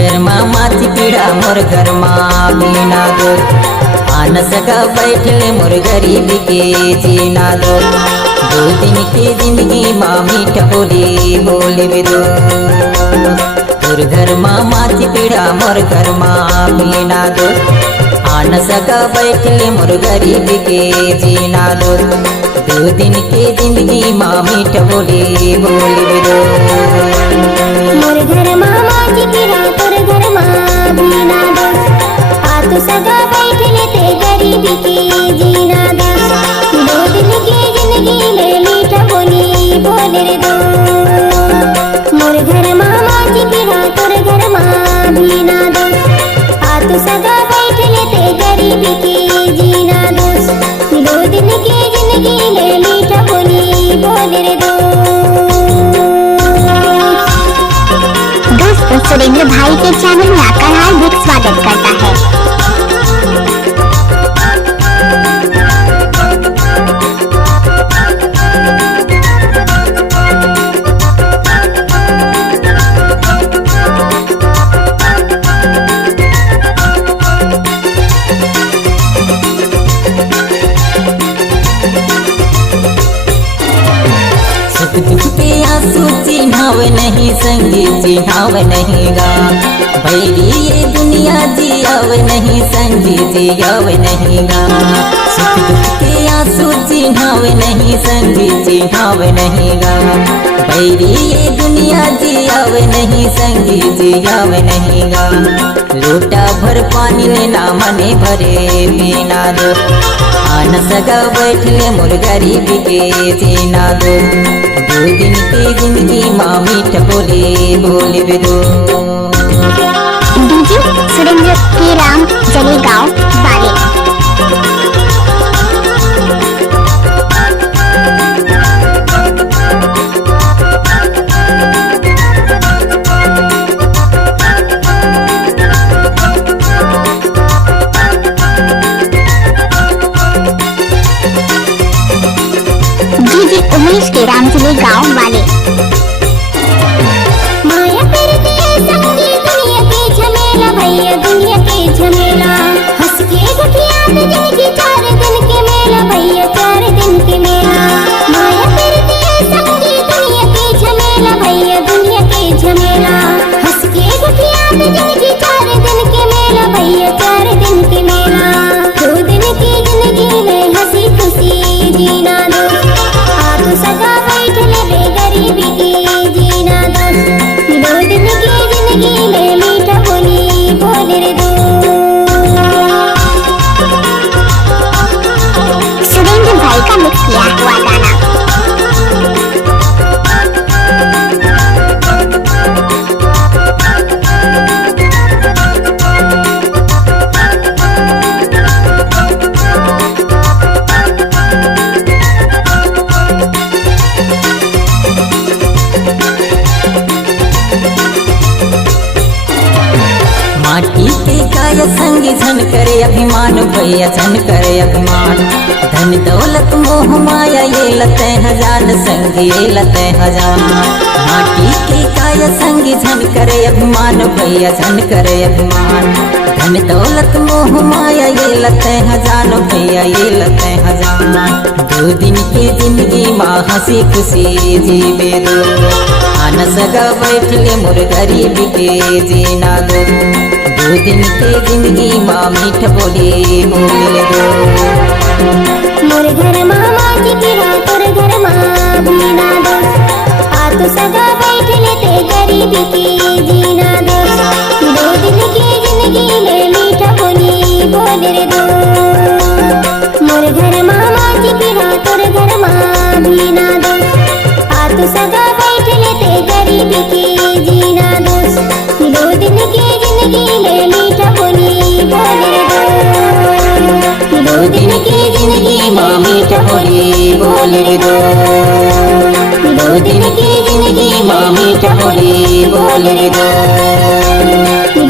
घर में माची पीड़ा मोर घर में बीना दो आन सका बैठले मोर गरीब के जीना दो। 2 दिन की जिंदगी माँ मीठा बोले दो तोर घर में माची पीड़ा मोर घर में बीना दो आन सका बैठले मोर गरीब के जीना दो। 2 दिन की जिंदगी माँ मीठा बोले दो मोर घर में माची पीड़ा तोर घर में बीना दो आ तू सगा बैठले ते गरीब के जीना दो। 2 दिन की जिंदगी में मीठा बोले रे दो मोर घर में माची पीड़ा तोर घर में बीना दो आ तू सगा बैठले ते गरीब के जीना दो। 2 दिन की जिंदगी में मीठा बोले रे दो। दोस्तों सुरेंद्र भाई के चैनल में आपका हार्दिक स्वागत करता है। सुख दुख के आंसू चिन्हावे नहीं संगी चिन्हावे नहीं गा बैरी ये दुनिया जियावे नहीं संगी जियावे नहीं गा। सुख दुख के आंसू चिन्हावे नहीं संगी चिन्हावे नहीं गा बैरी ये दुनिया जियावे नहीं संगी जियावे नहीं गा। लोटा भर पानी ने ना मने भरे पीना दो आन सगा बैठले मोर गरीब के जीना दो। 2 दिन की जिंदगी माँ मीठा बोले दो। डीजे सुरेंद्र के राम जलेगांव वाले। उमेश के राम जलेगांव वाले। माया करती है संगी दुनिया के झमेला भैया दुनिया के झमेला हंस के गठिया में जिंदगी 4 दिन के मेला भैया 4 दिन के मेला। माया करती है संगी दुनिया के झमेला भैया दुनिया के झमेला हंस के गठिया में जिंदगी 4 दिन के मेला भैया 4 दिन के मेला। 2 दिन की जिंदगी में हंसी खुशी जीना दो तू सगा बैठले बे गरीब की जीना दो। 2 दिन की जिंदगी में मीठा बोले रे दो। सुरेंद्र भाई का मिक्स किया हुआ गाना। माटी के काया संग झन करे अभिमान भैया झन करे अभिमान। धन दौलत मोह माया ये लते हजार संग ये लते हजार। माटी के काया संग झन करे अभिमान भैया झन करे अभिमान। धन दौलत मोह माया ये लते हजार भैया ये लते हजार। 2 दिन की जिंदगी माँ हंसी खुशी जीवे दो आन सगा बैठले मोर गरीब के जीना दो। 2 दिन की जिंदगी माँ मीठा बोले दो मोर घर में माची पीड़ा तोर घर में बीना दो आ तू सगा बैठले ते गरीब के जीना दो। 2 दिन की जिंदगी में मीठा बोले रे दो मोर घर में माची पीड़ा तोर घर में बीना दो आ तू सगा बैठले ते गरीब के जीना दो। 2 दिन की जिंदगी में मीठा बोले रे दो। 2 दिन की जिंदगी माँ मीठा बोले दो। 2 दिन की जिंदगी माँ मीठा बोले दो।